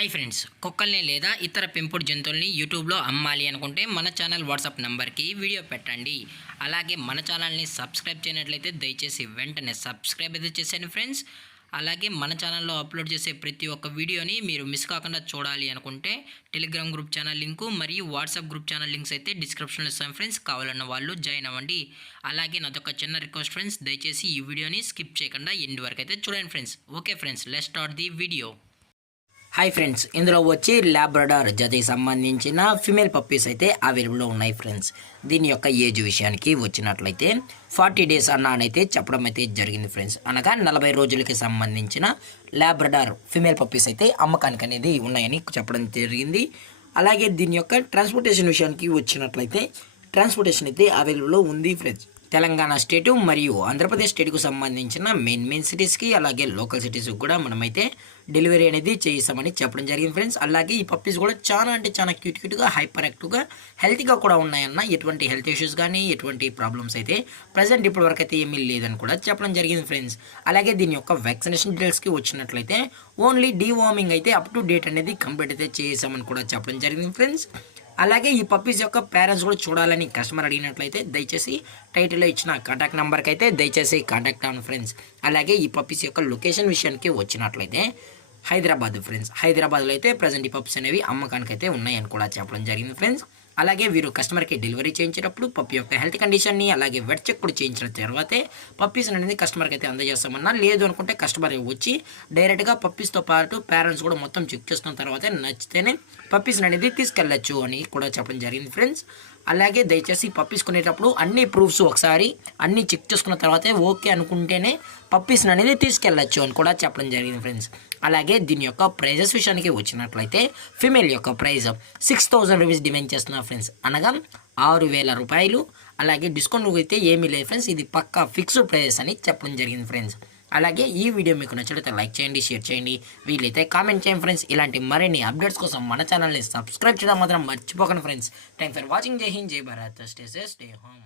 Hi friends, కుక్కల్ని లేదా ఇతర పెంపుడు జంతువుల్ని యూట్యూబ్లో అమ్మాలి అనుకుంటే మన ఛానల్ వాట్సాప్ నెంబర్కి వీడియో పెట్టండి. అలాగే మన ఛానల్ని సబ్స్క్రైబ్ చేయనట్లయితే దయచేసి వెంటనే సబ్స్క్రైబ్ అయితే చేసేయండి ఫ్రెండ్స్. అలాగే మన ఛానల్లో అప్లోడ్ చేసే ప్రతి ఒక్క వీడియోని మీరు మిస్ కాకుండా చూడాలి అనుకుంటే టెలిగ్రామ్ గ్రూప్ ఛానల్ లింకు మరియు వాట్సాప్ గ్రూప్ ఛానల్ లింక్స్ అయితే డిస్క్రిప్షన్లో ఇస్తాను ఫ్రెండ్స్. కావాలన్న వాళ్ళు జాయిన్ అవ్వండి. అలాగే నాదొక చిన్న రిక్వెస్ట్ ఫ్రెండ్స్, దయచేసి ఈ వీడియోని స్కిప్ చేయకుండా ఎండ్ వరకు అయితే చూడండి friends. Okay friends, let's start the video. Hi friends, ఇందులో వచ్చి ల్యాబ్రడార్ జతకి సంబంధించిన ఫిమేల్ పప్పీస్ అయితే అవైలబుల్లో ఉన్నాయి ఫ్రెండ్స్. దీని యొక్క ఏజ్ విషయానికి వచ్చినట్లయితే 40 డేస్ అన్నానైతే చెప్పడం అయితే జరిగింది ఫ్రెండ్స్. అనగా 40 రోజులకి సంబంధించిన ల్యాబ్రడార్ ఫిమేల్ పప్పీస్ అయితే అమ్మకానికి అనేది ఉన్నాయని చెప్పడం జరిగింది. అలాగే దీని యొక్క ట్రాన్స్పోర్టేషన్ విషయానికి వచ్చినట్లయితే ట్రాన్స్పోర్టేషన్ అయితే అవైలబుల్లో ఉంది ఫ్రెండ్స్. తెలంగాణ స్టేటు మరియు ఆంధ్రప్రదేశ్ స్టేట్కు సంబంధించిన మెయిన్ సిటీస్కి అలాగే లోకల్ సిటీస్కి కూడా మనమైతే డెలివరీ అనేది చేయిస్తామని చెప్పడం జరిగింది ఫ్రెండ్స్. అలాగే ఈ పప్పీస్ కూడా చాలా క్యూట్గా హైపర్ యాక్టివ్గా హెల్తీగా కూడా ఉన్నాయన్న. ఎటువంటి హెల్త్ ఇష్యూస్ కానీ ఎటువంటి ప్రాబ్లమ్స్ అయితే ప్రజెంట్ ఇప్పటి వరకు అయితే ఏమీ లేదని కూడా చెప్పడం జరిగింది ఫ్రెండ్స్. అలాగే దీని యొక్క వ్యాక్సినేషన్ డీటెయిల్స్కి వచ్చినట్లయితే ఓన్లీ డీవార్మింగ్ అయితే అప్ టు డేట్ అనేది కంప్లీట్ అయితే చేసామని కూడా చెప్పడం జరిగింది ఫ్రెండ్స్. అలాగే ఈ పప్పీస్ యొక్క పేరెంట్స్ కూడా చూడాలని కస్టమర్ అడిగినట్లయితే దయచేసి టైటిల్లో ఇచ్చిన కాంటాక్ట్ నెంబర్కి అయితే దయచేసి కాంటాక్ట్ అవ్వండి ఫ్రెండ్స్. అలాగే ఈ పప్పీస్ యొక్క లొకేషన్ విషయానికి వచ్చినట్లయితే హైదరాబాద్ ఫ్రెండ్స్. హైదరాబాద్లో అయితే ప్రజెంట్ ఈ పప్పీస్ అనేవి అమ్మకానికి అయితే ఉన్నాయని కూడా చెప్పడం జరిగింది ఫ్రెండ్స్. అలాగే వీరు కస్టమర్కి డెలివరీ చేయించేటప్పుడు పప్పి యొక్క హెల్త్ కండిషన్ని అలాగే వెట్ చెక్ కూడా చేయించిన తర్వాతే పప్పీస్ అనేది కస్టమర్కి అయితే అందజేస్తామన్నా. లేదు అనుకుంటే కస్టమర్ వచ్చి డైరెక్ట్గా పప్పీస్తో పాటు పేరెంట్స్ కూడా మొత్తం చెక్ చేసుకున్న తర్వాతే నచ్చితేనే పప్పీస్ అనేది తీసుకెళ్ళచ్చు అని కూడా చెప్పడం జరిగింది ఫ్రెండ్స్. అలాగే దయచేసి పప్పీస్ కొనేటప్పుడు అన్ని ప్రూఫ్స్ ఒకసారి అన్నీ చెక్ చేసుకున్న తర్వాతే ఓకే అనుకుంటేనే పప్పీస్ అనేది తీసుకెళ్ళచ్చు అని కూడా చెప్పడం జరిగింది ఫ్రెండ్స్. అలాగే దీని యొక్క ప్రైజెస్ విషయానికి వచ్చినట్లయితే ఫిమేల్ యొక్క ప్రైజ్ 6000 రూపీస్ డిమాండ్ చేస్తున్నారు ఫ్రెండ్స్. అనగా 6000 రూపాయలు. అలాగే డిస్కౌంట్ అయితే ఏమీ లేదు ఫ్రెండ్స్. ఇది పక్కా ఫిక్స్డ్ ప్రైజెస్ అని చెప్పడం జరిగింది ఫ్రెండ్స్. అలాగే ఈ వీడియో మీకు నచ్చినట్లయితే లైక్ చేయండి, షేర్ చేయండి, వీలైతే కామెంట్ చేయండి ఫ్రెండ్స్. ఇలాంటి మరిన్ని అప్డేట్స్ కోసం మన ఛానల్ని సబ్స్క్రైబ్ చేయడం మాత్రం మర్చిపోకండి ఫ్రెండ్స్. Thanks for watching. జై హింద్, జై Bharat, stay safe, stay home.